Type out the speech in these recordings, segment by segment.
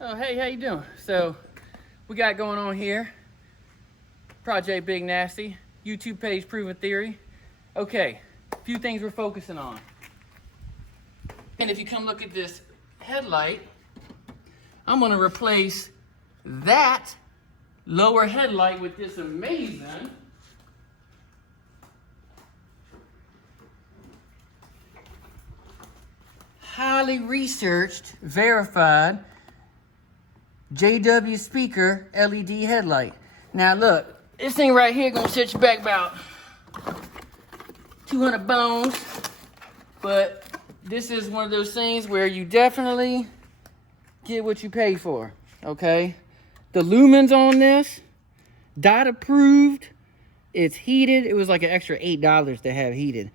Oh, hey, how you doing? So, we got going on here, Project Big Nasty, YouTube page Proven Theory. Okay, a few things we're focusing on. And if you come look at this headlight, I'm gonna replace that lower headlight with this amazing highly researched, verified JW speaker LED headlight. Now look, this thing right here gonna set you back about 200 bones, but this is one of those things where you definitely get what you pay for, okay? The lumens on this, dot approved, it's heated. It was like an extra $8 to have heated,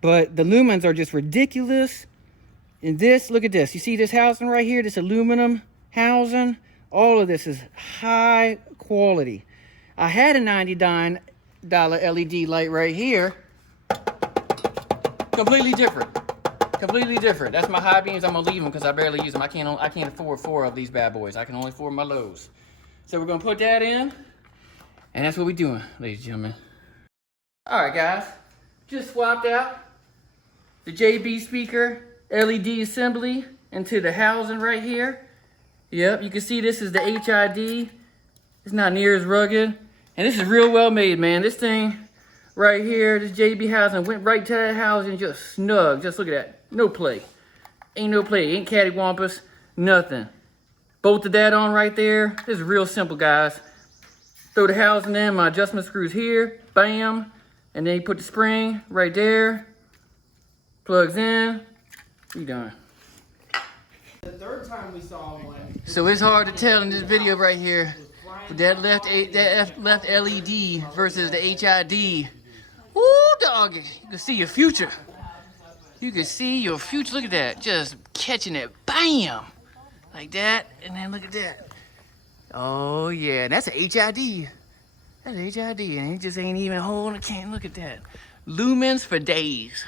but the lumens are just ridiculous. And this, look at this. You see this housing right here, this aluminum housing? All of this is high quality. I had a $99 LED light right here. Completely different. Completely different. That's my high beams. I'm gonna leave them because I barely use them. I can't afford 4 of these bad boys. I can only afford my lows. So we're gonna put that in, and that's what we're doing, ladies and gentlemen. All right, guys. Just swapped out the JB speaker LED assembly into the housing right here. Yep, you can see this is the HID. It's not near as rugged. And this is real well made, man. This thing right here, this JB housing, went right to that housing, just snug. Just look at that. No play. Ain't no play. Ain't cattywampus. Nothing. Bolted that on right there. This is real simple, guys. Throw the housing in, my adjustment screws here. Bam. And then you put the spring right there. Plugs in. You done. The third time we saw one. So it's hard to tell in this video right here, that left LED versus the HID. Ooh, doggy, you can see your future. You can see your future. Look at that, just catching it, bam, like that, and then look at that. Oh yeah, and that's a HID. That's a HID, and it just ain't even holding a can. Look at that, lumens for days.